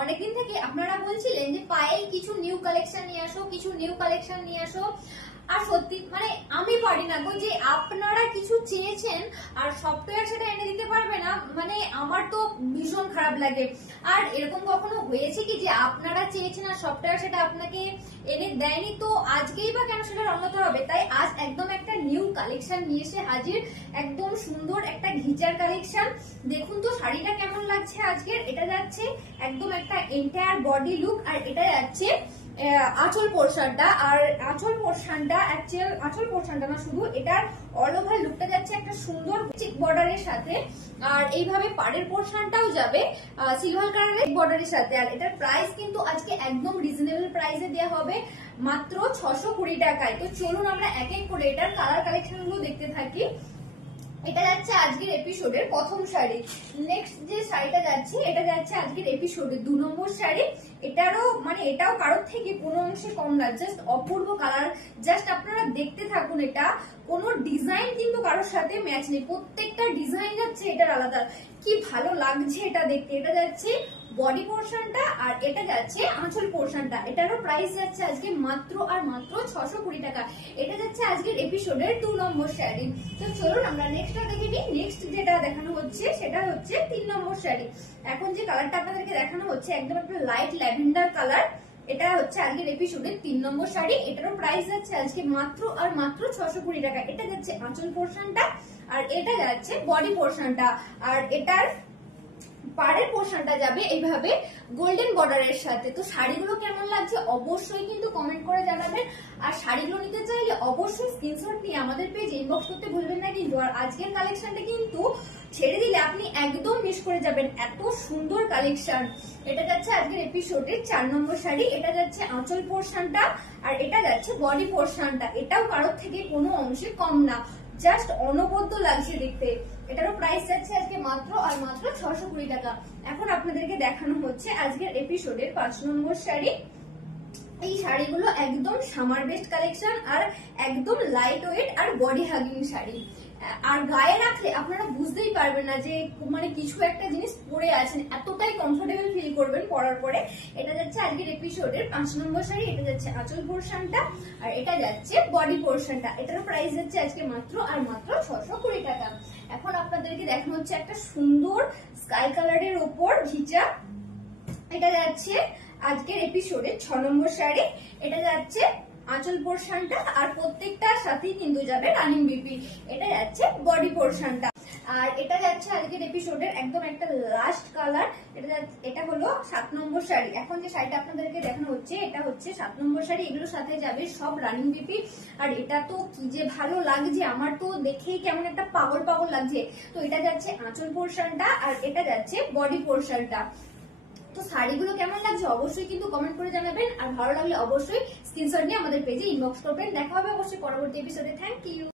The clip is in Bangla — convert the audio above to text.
অনেকদিন থেকে আপনারা বলছিলেন যে পায়েল কিছু নিউ কালেকশন নিয়ে আসো, কিছু নিউ কালেকশন নিয়ে আসো। আর সত্যি মানে আমি পারি না গো, যে আপনারা কিছু চেয়েছেন আর সফটওয়্যার সেটা এনে দিতে পারবে না, মানে আমার তো ভীষণ খারাপ লাগে। আর এরকম কখনো হয়েছে কি যে আপনারা চেয়েছেন আর সফটওয়্যার সেটা আপনাকে এনে দেয়নি? তো আজকেই বা কেন সেটা অন্যতা হবে? তাই আজ একদম একটা নিউ কালেকশন নিয়ে এসে হাজির, একদম সুন্দর একটা ঘিচার কালেকশন। দেখুন তো শাড়িটা কেমন লাগছে আজকের। এটা যাচ্ছে একদম একটা এন্টায়ার বডি লুক, আর এটা যাচ্ছে আঁচল পোর্শনটা। আর আঁচল পোর্শনটা না, শুধু এটার অল ওভার লুকটা যাচ্ছে একটা সুন্দর চিক বর্ডারের সাথে। আর এইভাবে পাড়ের পোর্শনটাও যাবে সিলভার কালারের বর্ডারের সাথে। আর এটার প্রাইস কিন্তু আজকে একদম রিজনেবল প্রাইসে দেওয়া হবে, মাত্র 620 টাকায়। তো চলুন আমরা এক এক করে এটার কালার কালেকশন গুলো দেখতে থাকি। এটা যাচ্ছে আজকের এপিসোডের প্রথম শাড়ি। নেক্সট যে শাড়িটা যাচ্ছে, এটা যাচ্ছে আজকের এপিসোডের 2 নম্বর শাড়ি। এটাও কারোর থেকে কোনো অংশে কম না, জাস্ট অপূর্ব কালার। জাস্ট আপনারা দেখতে থাকুন, এটা কোনো ডিজাইন কিন্তু কারোর সাথে ম্যাচ নেই, প্রত্যেকটা ডিজাইন যাচ্ছে এটার আলাদা। কি ভালো লাগছে এটা দেখতে। এটা যাচ্ছে বডি পোর্শনটা, আর এটা যাচ্ছে আঁচল পোর্শনটা। এটারও প্রাইস যাচ্ছে আজকে মাত্র আর মাত্র 620 টাকা। এটা যাচ্ছে আজকের এপিসোডের 2 নম্বর শাড়ি। তো চলুন আমরা নেক্সটটা দেখে নিই। নেক্সট যেটা দেখানো হচ্ছে সেটা হচ্ছে 3 নম্বর শাড়ি। এখন যে কালারটা আপনাদেরকে দেখানো হচ্ছে একদম একটা লাইট ল্যাভেন্ডার কালার। এটা হচ্ছে আজকের এপিসোডের 3 নম্বর শাড়ি। এটারও প্রাইস যাচ্ছে আজকে মাত্র আর মাত্র 620 টাকা। এটা যাচ্ছে আঁচল পোর্শনটা, আর এটা যাচ্ছে বডি পোর্শনটা। আর এটার পাড়ের পোর্শনটা যাবে এইভাবে গোল্ডেন বর্ডারের সাথে। তো শাড়িগুলো কেমন লাগছে অবশ্যই কিন্তু কমেন্ট করে জানাবেন। আর শাড়িগুলো নিতে চাইলে অবশ্যই স্ক্রিনশট নিয়ে আমাদের পেজে ইনবক্স করতে ভুলবেন না কিন্তু। আর আজকের কালেকশনটা কিন্তু ছেড়ে দিলে আপনি একদম মিস করে যাবেন, এত সুন্দর কালেকশন। এটা যাচ্ছে আজকের এপিসোডের 4 নম্বর শাড়ি। এটা যাচ্ছে আঁচল পোর্শনটা, আর এটা যাচ্ছে বডি পোর্শনটা। এটাও কারোর থেকে কোনো অংশে কম না, জাস্ট অনবদ্য লাগছে দেখতে। এটারও প্রাইস যাচ্ছে আজকে মাত্র আর মাত্র 620 টাকা। এখন আপনাদেরকে দেখানো হচ্ছে আজকের এপিসোডের 5 নম্বর শাড়ি। এই শাড়িগুলো একদম সামার বেস্ট কালেকশন, আর একদম লাইট ওয়েট আর বডি হাগিং শাড়ি। আর গায়ে রাখলে আপনারা বুঝতেই পারবেন না যে মানে কিছু একটা জিনিস পরে আছেন, এতটাই কমফোর্টেবল ফিল করবেন পরার পরে। এটা যাচ্ছে আজকের এপিসোডের 5 নম্বর শাড়ি। এটা যাচ্ছে আঁচল পোর্শনটা, আর এটা যাচ্ছে বডি পোর্শনটা। এটার প্রাইস যাচ্ছে আজকে মাত্র আর মাত্র 620 টাকা। এখন আপনাদেরকে দেখানো হচ্ছে একটা সুন্দর স্কাই কালারের ওপর ঘিচা। এটা যাচ্ছে আজকের এপিসোডে 6 নম্বর শাড়ি। এটা যাচ্ছে আঁচল পোর্শনটা, আর প্রত্যেকটার সাথেই কিন্তু যাবে রানিং বিপি। এটা যাচ্ছে বডি পোর্শনটা, আর এটা যাচ্ছে আজকের এপিসোডের একদম একটা লাস্ট কালার। এটা হলো 7 নম্বর শাড়ি। এখন যে শাড়িটা আপনাদেরকে দেখানো হচ্ছে এটা হচ্ছে 7 নম্বর শাড়ি। এগুলোর সাথে যাবে সব রানিং বিপি। আর এটা তো কি যে ভালো লাগছে, আমার তো দেখেই কেমন একটা পাগল পাগল লাগছে। তো এটা যাচ্ছে আঁচল পোর্শনটা, আর এটা যাচ্ছে বডি পোর্শনটা। তো শাড়িগুলো কেমন লাগছে অবশ্যই কিন্তু কমেন্ট করে জানাবেন। আর ভালো লাগলে অবশ্যই স্ক্রিনশট নিয়ে আমাদের পেজে ইনবক্স করবেন। দেখা হবে অবশ্যই পরবর্তী এপিসোডে। Thank you.